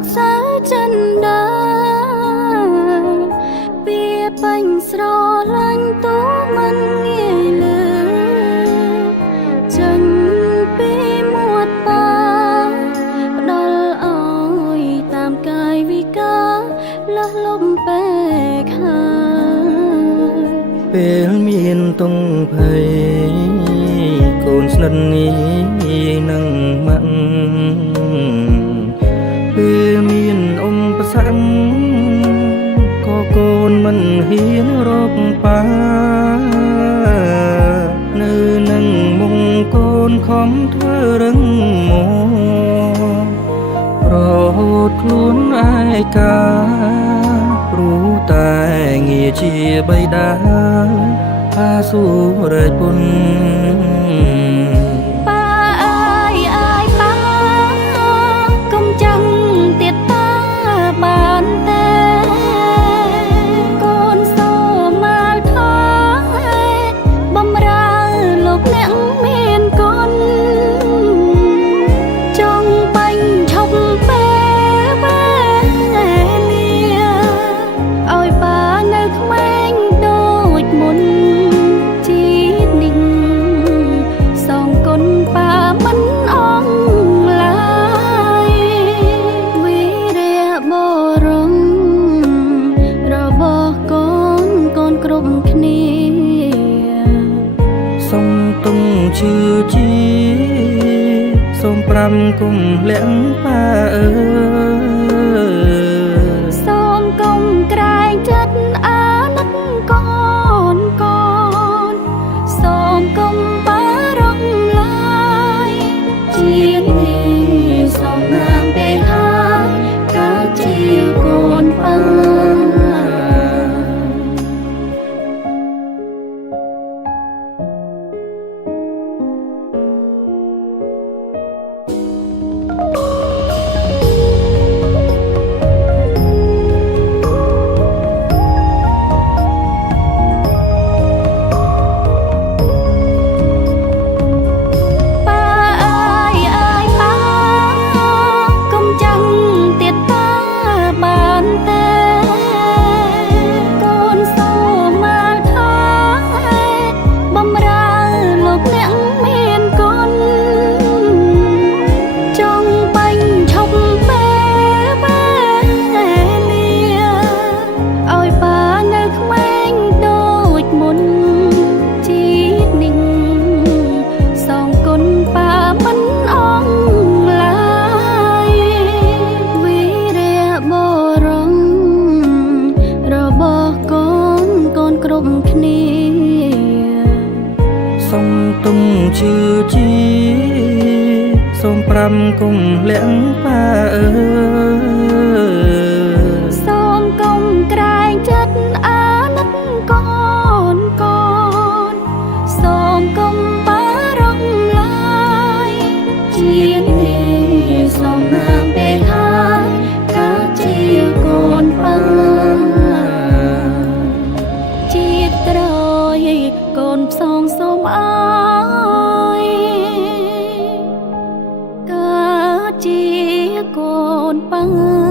កសៅចិនដាពីបាញ់ស្រលាញ់តួមិនងាយលឺចេញពីមាត់បាផ្ដល់ឲ្យតាមកាយវិការលះលំពេកហើយពេលមានទងភ័យកូនស្និទ្ធនេះនឹងម៉ាក់ពេលមានអ៊ំប្រសាំងក៏កូនមិនហ៊ានរកប៉ានៅនឹងមុខកូនខំធ្វើរឹងមករហូតខ្លួនឯកាព្រោះតែងារជាបិតាអាសុរេពុនសូមទុំជឿជាសូមប្រាំគុំលាក់ប៉ាអើសូមកុំក្រែងចិត្តអាណិតកូនកូនសូមកុំបារម្ភឡើយជាតិនេះសូមណាមពេលហើយកើតជាកូនប៉ាសូមទុំជឿជាសូមប្រាំគុំលាក់ប៉ាអើសូមកុំក្រែងចិត្តអាណិតកូនកូនសូមកុំបារម្ភឡើយជាតិនេះសូមណាមពេលហើយកើតជាកូនប៉ាជាតិក្រោយកូនផ្សងសូមអើយកើតជាកូនប៉ា